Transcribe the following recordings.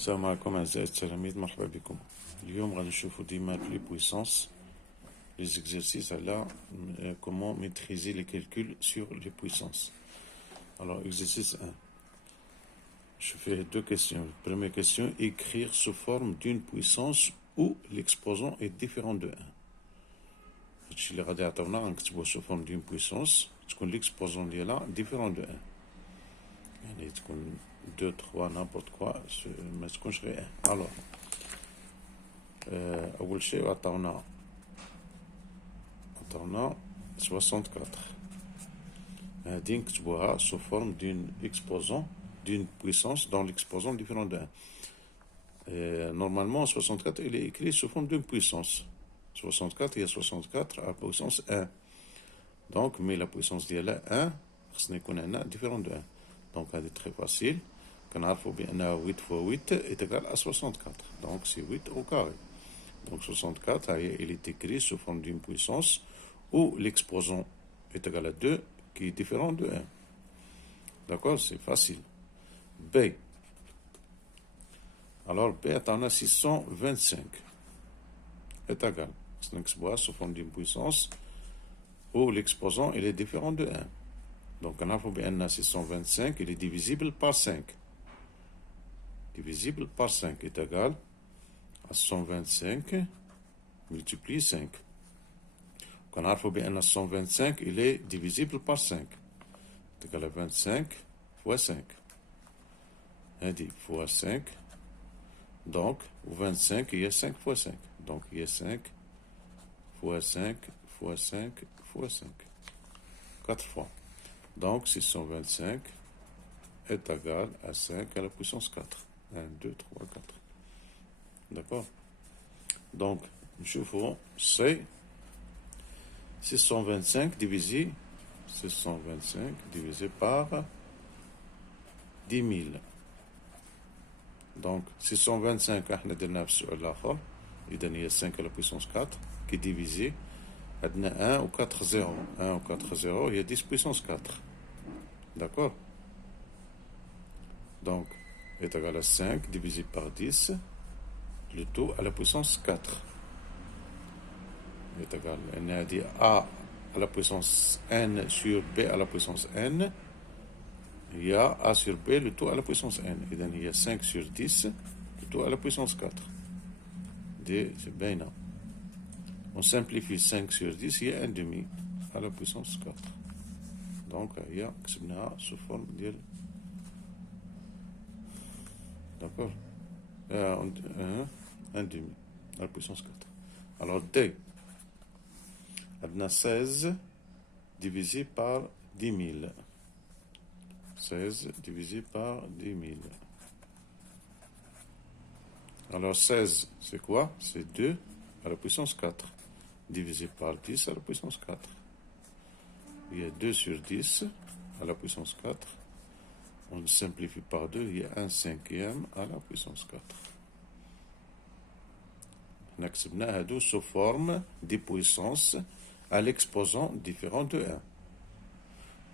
السلام عليكم أعزائي التلاميذ، مرحبا بكم. اليوم غادي نشوفو ديما في لي بويسونس لي زيكزارسيس على comment maîtriser les calculs sur les puissances. Alors, exercice 1. Je fais deux questions. Première question, écrire sous forme d'une puissance où l'exposant est différent de 1. هادشي اللي غادي يعطيونا غنكتبوه sous forme d'une puissance تكون l'exposant ديالها différent de 1. يعني تكون 2, 3, n'importe quoi, ما تكونش غير 1. Alors, أول شيء عطاونا 64. هادي نكتبوها sous forme d'une exposant, d'une puissance dont l'exposant différent de 1. Normalement, 64, il est écrit sous forme d'une puissance. 64, il y a 64 à puissance 1. Donc, mais la puissance ديالها 1 خصنا يكون عندنا différent de 1. Donc, c'est très facile. كنعرفوا بأنها 8 fois 8 est égal à 64. Donc, c'est 8 au carré. Donc, 64, il est écrit sous forme d'une puissance où l'exposant est égal à 2 qui est différent de 1. D'accord? C'est facile. B. Alors, B attend 625 est égal. C'est sous forme d'une puissance où l'exposant il est différent de 1. Donc, on a bien 625, il est divisible par 5. Divisible par 5 est égal à 125 multiplié 5. On a bien 125, il est divisible par 5. C'est égal à 25 fois 5. Dit fois 5. Donc, 25, il y a 5 fois 5. Donc, il y a 5 fois 5 fois 5 fois 5. 4 fois. Donc, 625 est égal à 5 à la puissance 4. 1, 2, 3, 4. D'accord? Donc, je vois, c'est 625 divisé par 10 000. Donc, 625, احنا درنا في السؤال الآخر. إذا هي 5 à la puissance 4 qui est divisé. عندنا 1 و 4 0. 1 و 4 0, il y a 10 puissance 4. D'accord? Donc, est égal à 5 divisé par 10, le tout à la puissance 4. Est égal à A à la puissance n sur B à la puissance n. Il y a A sur B, le tout à la puissance n. Et donc, il y a 5 sur 10, le tout à la puissance 4. C'est bien là. On simplifie 5 sur 10, il y a 1 demi à la puissance 4. Donc, il y a sous forme de... D'accord? 1 demi à la puissance 4. Alors, D. On a 16 divisé par 10 000. 16 divisé par 10 000. Alors, 16, c'est quoi? C'est 2 à la puissance 4. Divisé par 10 à la puissance 4. Il y a 2 sur 10 à la puissance 4. On simplifie par 2, il y a 1 cinquième à la puissance 4. On a sous forme des puissances à l'exposant différent de 1.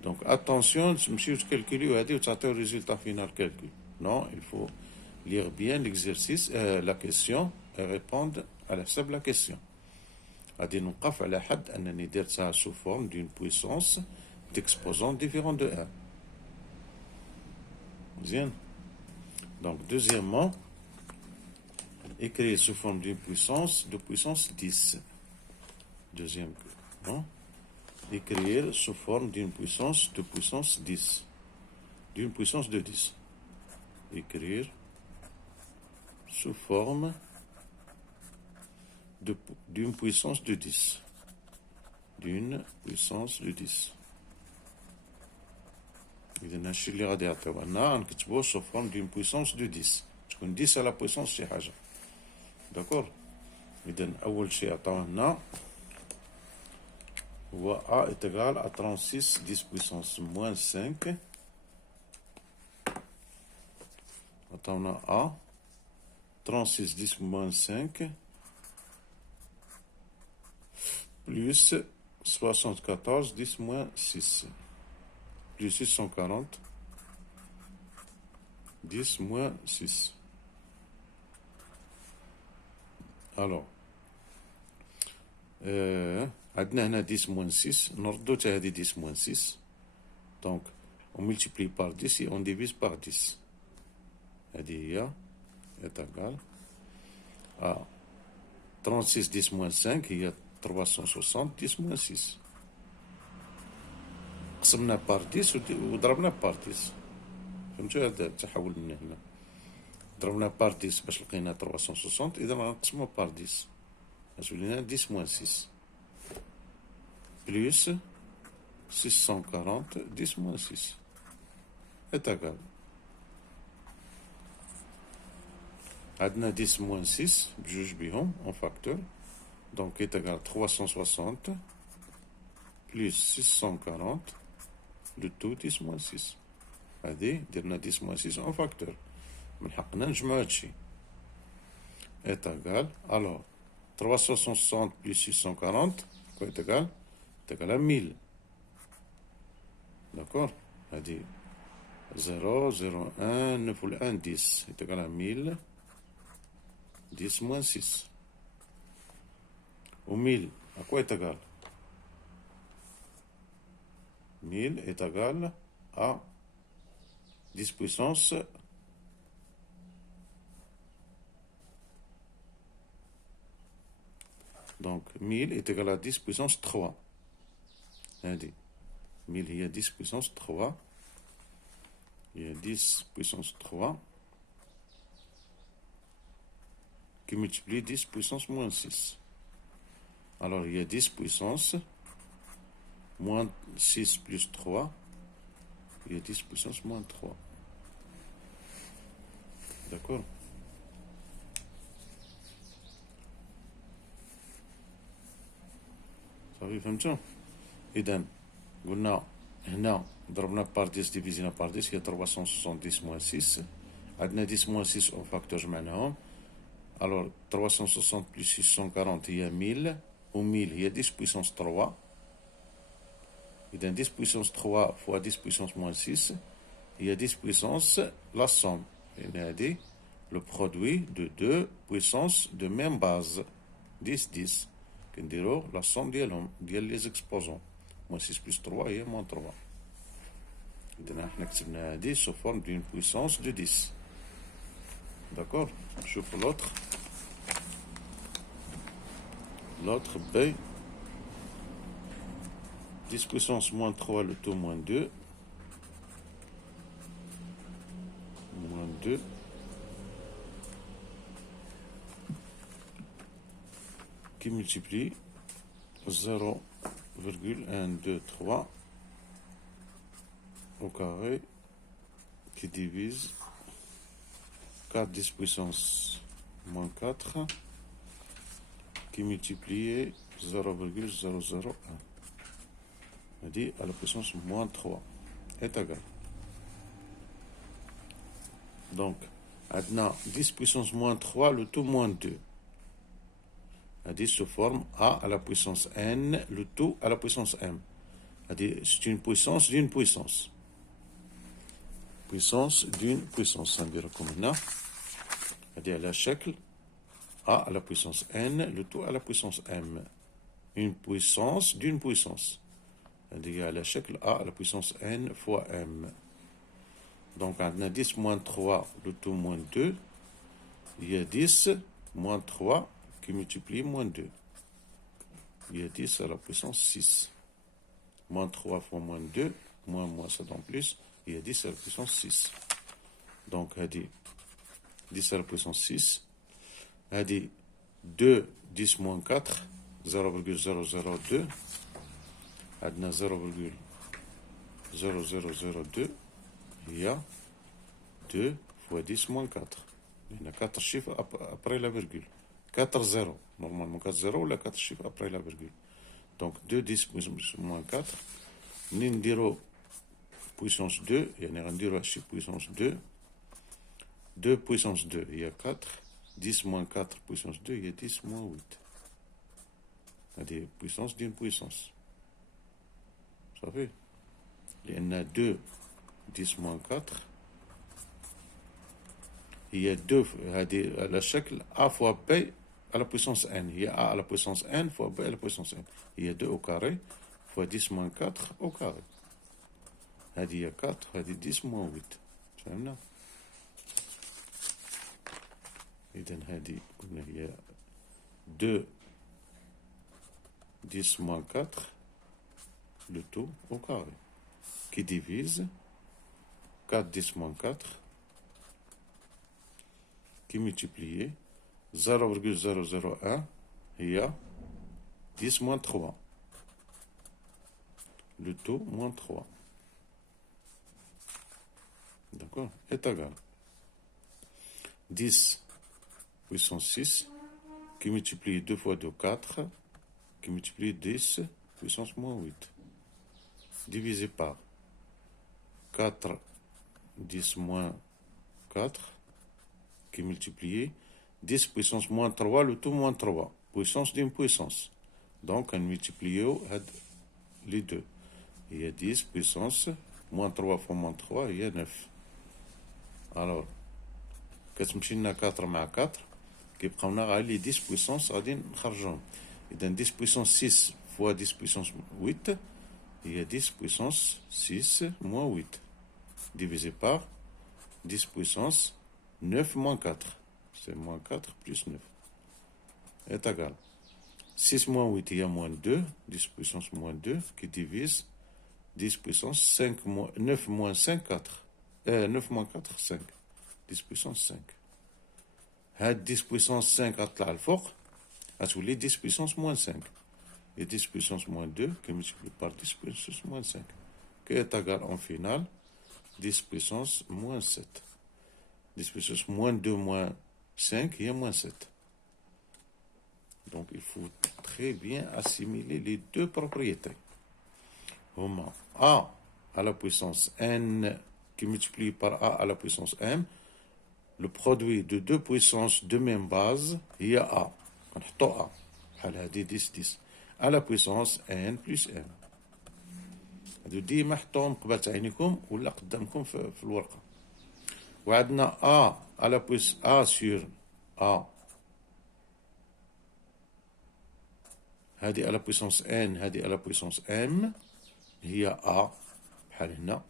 Donc attention, je me suis calculé et tu as le résultat final calcul. Non, il faut lire bien l'exercice, la question et répondre à la question. غادي نوقف على حد أنني درتها sous forme d'une puissance d'exposant différent de 1. Bien. Donc, deuxièmement, écrire sous forme d'une puissance de puissance 10. Deuxième. Non? Écrire sous forme d'une puissance de puissance 10. D'une puissance de 10. Écrire sous forme d'une puissance de 10. D'une puissance de 10. إذا هادشي اللي غادي يعطيونا نكتبوه sous forme d'une puissance de 10. تكون 10 à la puissance شي حاجة. داكور؟ إذا أول شيء عطاونا هو A est égal à 36 10 puissance moins 5. عطاونا A 36 10 moins 5 plus 74 10 moins 6 plus 640 10 moins 6 Alors, عندنا هنا 10 moins 6, نردو تا هادي 10 moins 6. Donc, on multiplie par 10 et on divise par 10. هادي هي est égal à 36 10 moins 5 هي 360 10 moins 6. قسمنا بار 10 وضربنا بار 10. فهمتوا هذا التحول من هنا. ضربنا بار 10 باش لقينا 360 اذا غنقسمو بار 10 غتولي لنا 10 moins 6 plus 640 10 moins 6 est égal. عندنا 10 moins 6 بجوج بيهم en facteur, donc est égal 360 plus 640 le tout 10 moins 6. هذه درنا 10 moins 6 en facteur. من حقنا نجمعو هادشي. est égal, alors 360 plus 640 quoi est égal à 1000. D'accord, هادي 0 0 1 9 و 1 10 est égal à 1000 10 moins 6. Ou 1000 à quoi est égal? 1000 est égal à 10 puissance donc 1000 est égal à 10 puissance 3. 1000 il y a 10 puissance 3. Il y a 10 puissance 3 qui multiplie 10 puissance moins 6. Alors il y a 10 puissance moins 6 plus 3. Il y a 10 puissance moins 3. D'accord? صافي فهمتوا؟ إذا قلنا هنا ضربنا بار 10 ديفيزينا بار 10 هي 370 موان 6. عندنا 10 موان 6 اون فاكتور جمعناهم. الوغ 360 بلس 640 هي 1000 و 1000 هي 10 بويسونس 3. إذا 10 بويسونس 3 فوا 10 بويسونس موان 6 هي 10 بويسونس لا سوم. لأن هادي لو برودوي دو دو بويسونس دو ميم باز 10 10. كنديرو لا سوم ديالهم ديال لي زيكسبوزون. موان 6 بلس 3 هي موان 3. إذا حنا كتبنا هادي سو فورم دون بويسونس دو 10. داكور. نشوفو لوطخ. L'autre B, 10 puissance moins 3, le taux moins 2. Moins 2. Qui multiplie 0,123 au carré qui divise 4 10 puissance moins 4 qui multiplié 0,001. On dit à la puissance moins 3 est égal. Donc, maintenant, 10 puissance moins 3, le tout moins 2. On dit sous forme A à la puissance N, le tout à la puissance M. On dit c'est une puissance d'une puissance. Puissance d'une puissance. Ça veut dire comme là. On dit à la shekel A à la puissance N, le tout à la puissance M. Une puissance d'une puissance. C'est-à-dire à la shekel A à la puissance N fois M. Donc, on a 10 moins 3, le tout moins 2. Il y a 10 moins 3 qui multiplie moins 2. Il y a 10 à la puissance 6. Moins 3 fois moins 2, moins ça donne plus. Il y a 10 à la puissance 6. Donc, on dit 10 à la puissance 6. On dit 2, 10 moins 4, 0,002. On a 0,0002. Il y a 2 fois 10 moins 4. Il y a 4 chiffres après la virgule. 4 0. Normalement 4 0 ou 4 chiffres après la virgule. Donc 2, 10 moins 4. Nindiro puissance 2. Il y a un puissance 2. 2 puissance 2. Il y a 4. 10 moins 4 puissance 2, il y a 10 moins 8. C'est-à-dire puissance d'une puissance. Vous savez? Il y en a 2, 10 moins 4. Il y a 2, à la shekel A fois B à la puissance n. Il y a a à la puissance n fois b à la puissance n. Il y a 2 au carré fois 10 moins 4 au carré. هذه هي 4 هذه 10 moins 8. فهمنا؟ إذا هذه قلنا هي 2 10 moins 4 le tout au carré qui divise 4 10 moins 4 qui multiplié 0,001 هي 10 moins 3 le tout moins 3. D'accord, est égal 10 puissance 6 qui multiplie 2 fois 2, 4, qui multiplie 10 puissance moins 8, divisé par 4, 10 moins 4, qui multiplie 10 puissance moins 3, le tout moins 3, puissance d'une puissance. Donc, on multiplie les deux. Il y a 10 puissance moins 3 fois moins 3, il y a 9. Alors, كتمشي لنا 4 مع 4 كيبقاو لنا غير لي 10 بويسونس غادي نخرجوهم. إذا 10 بويسونس 6 فوا 10 بويسونس 8 هي 10 بويسونس 6 moins 8 divisé par 10 puissance 9 moins 4. C'est moins 4 plus 9 est égal 6 moins 8 il y a moins 2, 10 puissance moins 2 qui divise 10 puissance 5 moins 9 moins 5 4 9 moins 4 5 10 puissance 5. هاد 10 puissance 5 غتطلع الفوق غتولي 10 puissance moins 5 et 10 puissance moins 2 qui multiplie par 10 puissance moins 5 qui est égal en finale 10 puissance moins 7. 10 puissance moins 2 moins 5 il y a moins 7. Donc il faut très bien assimiler les deux propriétés. Homa a à la puissance n qui multiplie par a à la puissance m. Le produit de deux puissances de même base هي a. كنحطو a بحال هادي 10 10 à la puissance n plus m. هادو ديما حطوهم قبالة عينيكم ولا قدامكم في الورقة. وعندنا a à la puissance a sur a هادي à la puissance n هادي à la puissance m هي a بحال هنا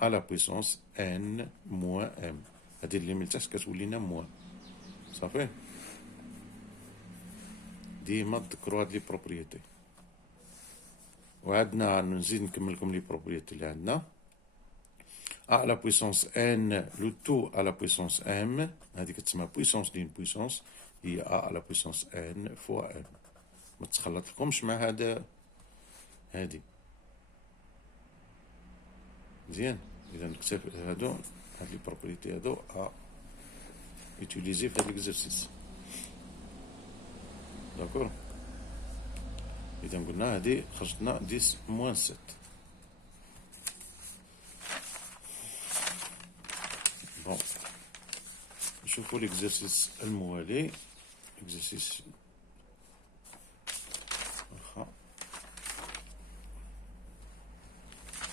à la puissance n moins m. هادي اللي من تحت كتولي لنا موان صافي. ديما تذكروا هاد لي بروبريتي. وعندنا نزيد نكمل لكم لي بروبريتي اللي عندنا a à la puissance n le tout à la puissance m. هادي كتسمى puissance دين puissance هي a à la puissance n fois m. ما تخلط لكمش مع هذا هادي مزيان. اذا نكتب هادو هاد لي بروبريتي هادو ا يوتيليزي في هاد ليكزرسيس. داكور. اذا قلنا هادي خرجتنا 10 موان 7. بون نشوفو ليكزرسيس الموالي. اكزرسيس واخا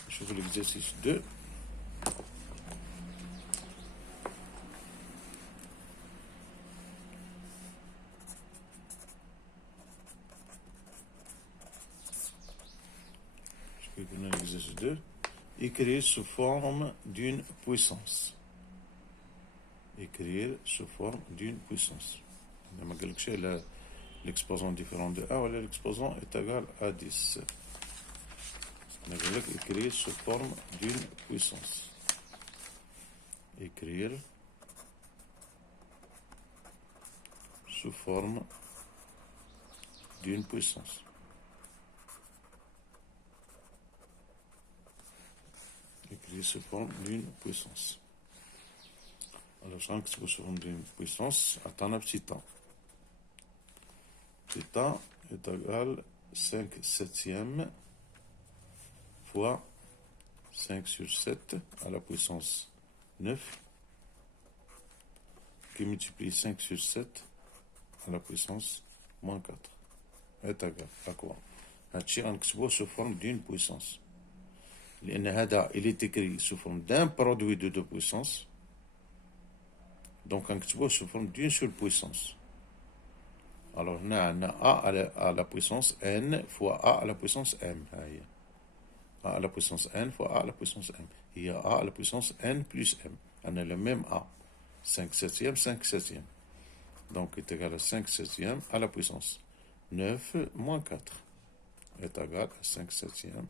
نشوفو ليكزرسيس 2. L'exercice 2, écrire sous forme d'une puissance. Écrire sous forme d'une puissance. L'exposant différent de A ou l'exposant est égal à 10. On va écrire sous forme d'une puissance. Écrire sous forme d'une puissance. Écrire sous forme d'une puissance. Alors, je vais sous forme d'une puissance. Attends un petit temps. Petit temps est égal 5 septièmes fois 5 sur 7 à la puissance 9 qui multiplie 5 sur 7 à la puissance moins 4 est égal à quoi? هادشي غنكتبوه sous forme d'une puissance. لأن هذا il est écrit sous forme d'un produit de deux puissances. Donc غنكتبوه sous forme d'une seule puissance. Alors, on a a à la puissance n fois a à la puissance m. A à la puissance n fois a à la puissance m. Il y a a à la puissance n plus m. On a le même a. 5 septièmes, 5 septièmes. Donc, est égal à 5 septièmes à la puissance 9 moins 4 est égal à 5 septièmes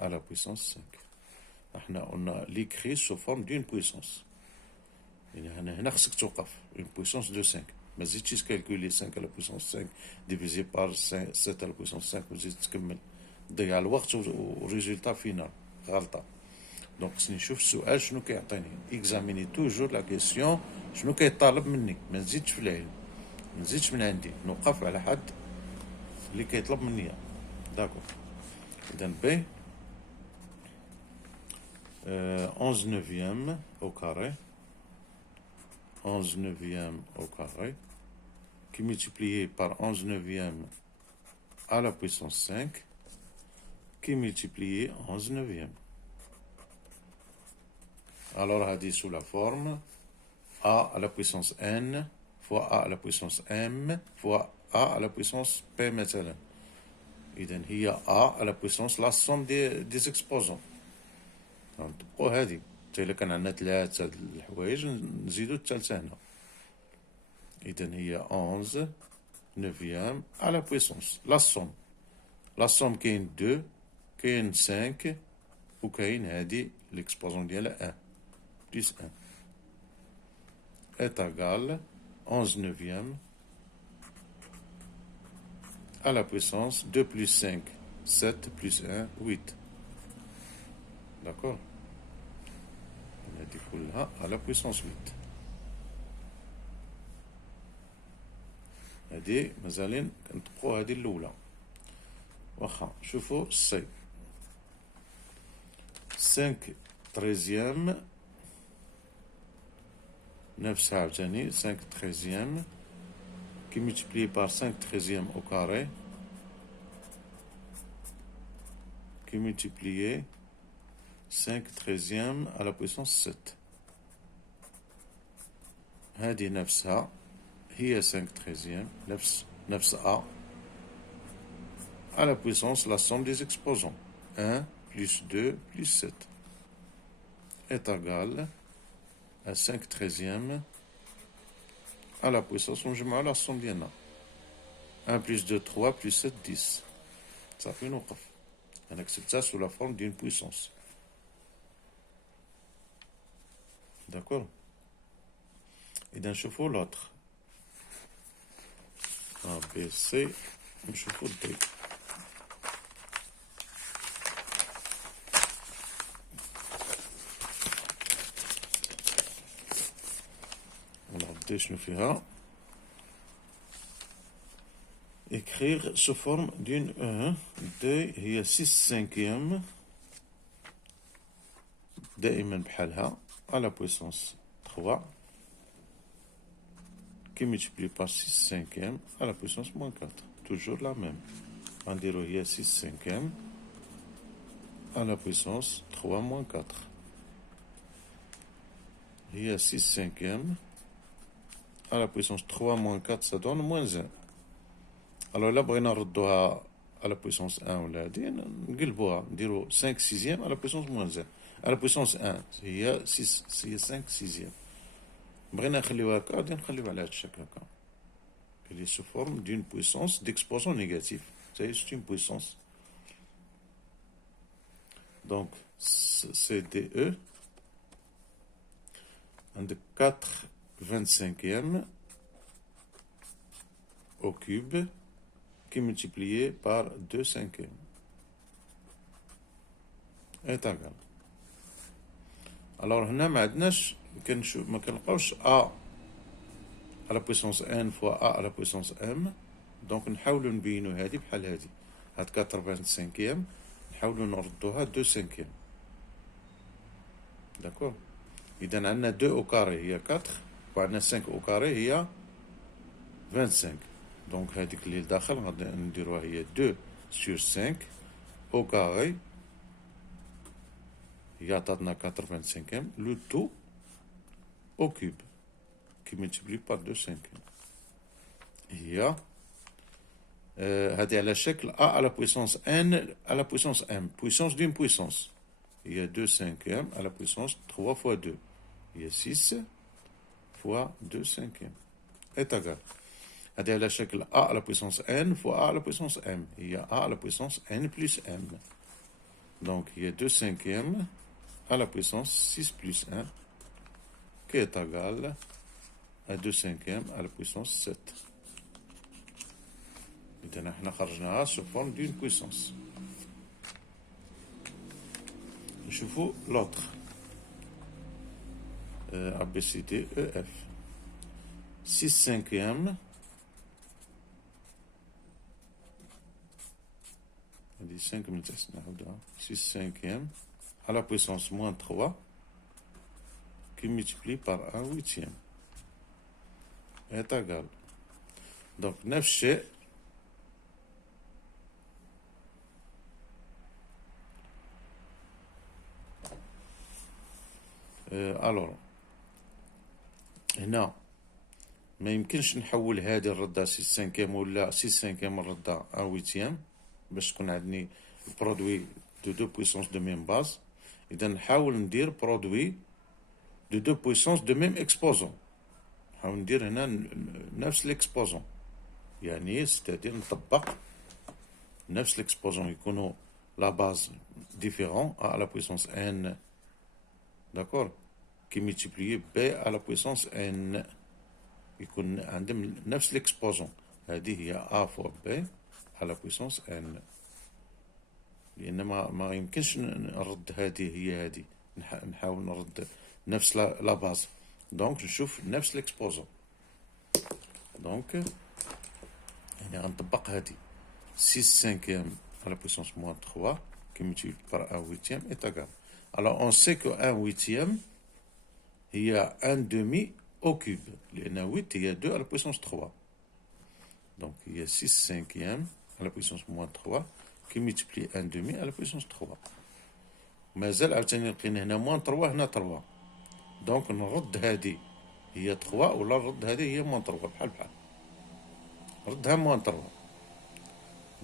à la puissance 5. On a l'écrit sous forme d'une puissance. Une puissance de 5. Mais si tu calcules 5 à la puissance 5 divisé par 7 à la puissance 5, vous ضيع الوقت والريزلtat final غلطة. دونك خصني نشوف السؤال شنو كيعطيني. اكزاميني توجور لا كيسيون شنو كيطالب مني، ما نزيدش في العلم، ما نزيدش من عندي، نوقف على حد اللي كيطلب مني. داكور. إذا ب 11 neuvième au carré, 11 neuvième au carré, qui multiplié par 11 neuvième à la puissance 5, qui multiplié 11 neuvième. Alors, on a dit sous la forme a à la puissance n fois a à la puissance m fois a à la puissance p مثلا. إذن هي a à la puissance la somme des exposants. نطبقو هادي. حتى إلا كان عندنا 3 هاد الحوايج نزيدو الثالثة هنا. إذن هي 11 neuvième à la puissance la somme. La somme كاين 2 كاين 5 وكاين هادي l'exposant ديالها 1 plus 1 est égal 11 neuvième à la puissance 2 plus 5, 7 plus 1, 8. D'accord? On a dit كلها à la puissance 8. هذه مازالين كنطبقو هذه الأولى. واخا شوفوا السي 5 treizième نفسها عاوتاني 5 treizième qui multiplié par 5 treizième au carré qui multiplié 5 treizième à la puissance 7. هذه نفسها هي 5 treizième نفس A à la puissance la somme des exposants 1 plus 2 plus 7 est égal à 5 treizième à la puissance ونجمعوا la somme ديالنا 1 plus 2 3 plus 7 10 صافي نوقف. أنا كتبتها sous la forme d'une puissance. D'accord. إذا نشوفوا l'autre A B C نشوفوا D. شنو فيها écrire sous forme d'une D هي 6 cinquième دائما بحالها à la puissance 3 qui multiplie par 6 cinquième à la puissance moins 4. Toujours la même. نديرو هي 6 cinquième à la puissance 3 moins 4. هي 6 cinquième à la puissance 3 moins 4 ça donne moins 1. Alors là بغينا نردوها à la puissance 1 ولا هادي نقلبوها نديرو 5 sixième à la puissance moins 1 à la puissance 1 هي 6 هي 5 sixième. بغينا نخليوها هكا غادي نخليوها على هاد الشكل هكا. Elle est sous forme d'une puissance d'exposant négatif. C'est une puissance. Donc CDE عندك 4 25e au cube qui est multiplié par 2 cinquièmes est égal. Alors هنا ما عندناش ما كنلقاوش a à la puissance n fois a à la puissance m. donc نحاولوا نبينوا هذه بحال هذه. هاد 4 25e نحاولوا نردوها 2 cinquièmes. d'accord. إذا عندنا 2 au carré هي 4 وعندنا 5 au carré هي 25. donc هذيك اللي لداخل غادي نديروها هي 2 sur 5 au carré هي عطاتنا 4 25e le tout au cube qui multiplie par 2 cinquièmes هي هذه على شكل a à la puissance n à la puissance m, puissance d'une puissance. Il y a 2 cinquièmes à la puissance 3 fois 2. Il y a 6 fois 2 cinquièmes est égal. هذه على شكل a à la puissance n fois a à la puissance m. Il y a a à la puissance n plus m. Donc il y a 2 cinquièmes à la puissance 6 plus 1 qui est égal à 2 cinquièmes à la puissance 7. إذا احنا خرجناها sous forme d'une puissance. نشوفوا l'autre. A, B, C, D, E, F. 6 cinquièmes. On dit 5 minutes. 6 cinquièmes à la puissance moins 3 qui multiplie par 1 huitième est égal. Donc 9 chez alors هنا ما يمكنش نحول هذه الردة 6 سانكيام ولا 6 سانكيام الردة 1 ويتيام باش تكون عندي برودوي دو دو بويسونس دو ميم باز. اذا نحاول ندير برودوي دو دو بويسونس دو ميم اكسبوزون. نحاول ندير هنا نفس الاكسبوزون، يعني ستادير نطبق نفس الاكسبوزون يكونوا لا باز ديفيرون ا لا بويسونس ان داكور كي ملتيبليي بي ا لا بويسونس ان يكون عندهم نفس الاكسبوزون. هذه هي ا فوا بي على بويسونس ان، لان ما يمكنش نرد هذه هي هذه، نحاول نرد نفس لا باز. دونك نشوف نفس الاكسبوزون. دونك يعني غنطبق هذه 6 cinquième à la puissance moins 3 qui multiplie par 1 huitième est égal. Alors on sait que 1 huitième il y a 1 demi au cube. لأن 8 il y a 2 à la puissance 3. Donc il y a 6 cinquièmes à la puissance moins 3 qui multiplie 1 demi à la puissance 3. مازال عاوتاني لقينا هنا moins 3 هنا 3. دونك نرد هذه هي 3 ولا نرد هذه هي moins 3 بحال بحال. نردها moins 3.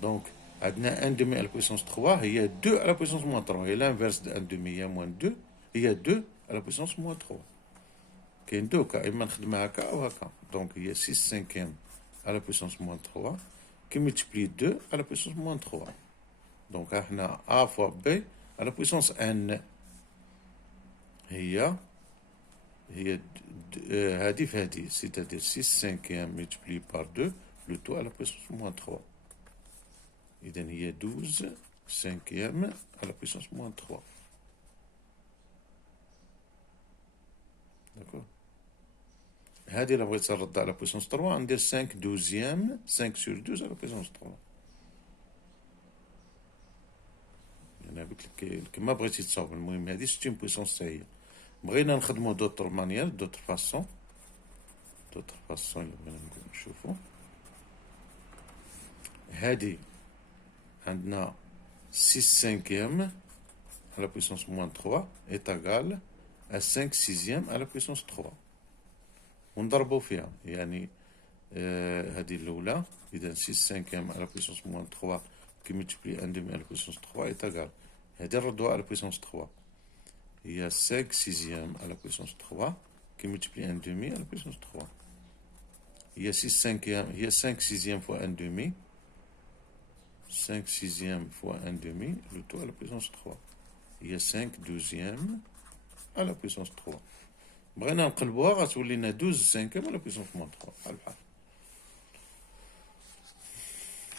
دونك عندنا 1 demi à la puissance 3 هي 2 à la puissance moins 3. هي l'inverse de 1 demi هي moins 2 هي 2 à la puissance moins 3. كاين دوكا اما نخدمها هكا او هكا. دونك هي 6 cinquième à la puissance moins 3 qui multiplie 2 à la puissance moins 3. دونك احنا a fois b à la puissance n هي هذه في هذه، c'est-à-dire 6 cinquième multiplié par 2 le tout à la puissance moins 3. إذا هي 12 cinquième à la puissance moins 3. D'accord. هذه لو بغيت نردها على بويسونس 3 ندير 5 دوزيام 5 sur 12 على بويسونس 3. يعني قلت لك كما بغيتي تصاوب. المهم هذه 60 بويسونس حتى هي. بغينا نخدمو دوطر مانيير دوطر فاسون اللي بغينا نشوفو. هذه عندنا 6 cinquième à la puissance moins 3 est égal à 5 sixième à la puissance 3. ونضربو فيها يعني هذه الأولى. إذا 6 cinquième à la puissance moins 3 qui multiplie 1 demi à la puissance 3 est égal. هذه نردوها à la puissance 3. Il y a 5 sixième à la puissance 3 qui multiplie 1 demi à la puissance 3. Il y a 6 cinquième, il y a 5 sixième fois 1 demi. 5 sixième fois 1 demi, le tout à la puissance 3. Il y a 5 douzième à la puissance 3. بغينا نقلبوها غتولي لنا 12 cinquième à la puissance moins 3 بحال بحال.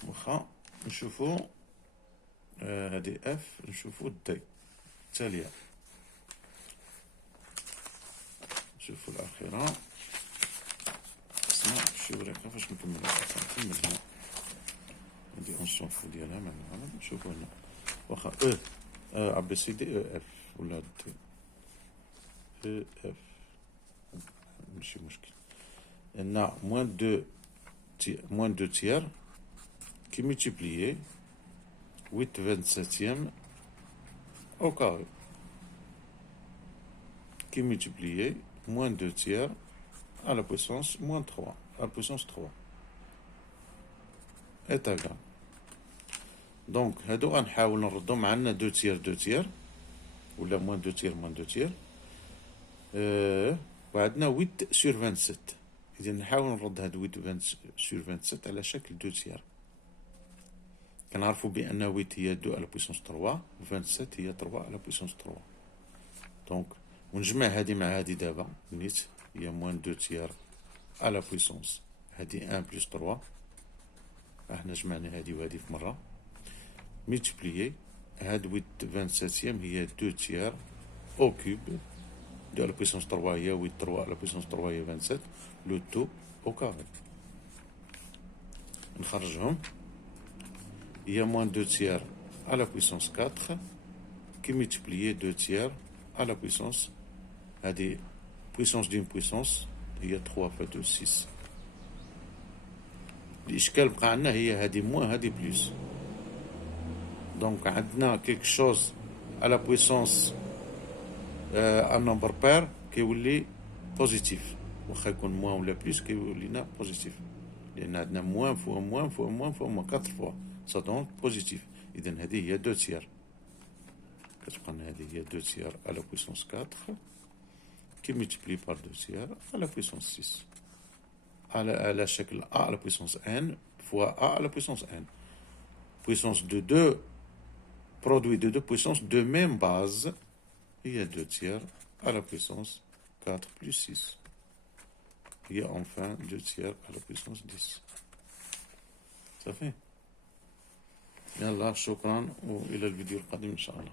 واخا نشوفو هادي اف نشوفو دي التالية. نشوفو الأخيرة. شوف راك فاش نكملها. هادي اون فو ديالها معناها. نشوفو هنا واخا ا بي سي دي اف ولا دي اف ماشي مشكل. هنا moins 2 tiers qui multiplié 8 27e au carré qui multiplié moins 2 tiers à la puissance moins 3 à la puissance 3. est égal. Donc, هادو غنحاول نردهم عندنا 2 tiers 2 tiers ولا moins 2 tiers moins 2 tiers. وعندنا 8 sur 27. إذا نحاول نرد هاد 8 sur 27 على شكل 2 tiers. كنعرفوا بأن 8 هي 2 على puissance 3 و 27 هي 3 على puissance 3. دونك ونجمع هادي مع هادي دابا نيت هي moins 2 tiers à la puissance هادي 1 plus 3. احنا جمعنا هادي وهادي في مرة multiplier هاد 8 27 هي 2 tiers au cube 2 على puissance 3 هي 8 3 على puissance 3 هي 27 le tout au carré. نخرجهم هي moins 2 tiers à la puissance 4 qui multiplié 2 tiers à la puissance هذه puissance d'une puissance هي 3 fois 2 6. الإشكال بقى عندنا هي هذه موان هذه بليس. دونك عندنا كيك شوز à la puissance un nombre pair كيولي بوزيتيف واخا يكون موان ولا بليس كيولينا بوزيتيف لأن عندنا موان فوا موان فوا موان فوا موان 4 فوا سا دونك بوزيتيف. إذا هذه هي 2 tiers كتبقى لنا هذه هي 2 tiers à la puissance 4 qui multiplie par 2 tiers à la puissance 6 على شكل a à la puissance n fois a à la puissance n. Puissance de 2 produit de 2 puissances de même base il y a 2 tiers à la puissance 4 plus 6. Il y a enfin 2 tiers à la puissance 10. Ça fait. يلا شكرا وإلى الفيديو القادم إن شاء الله.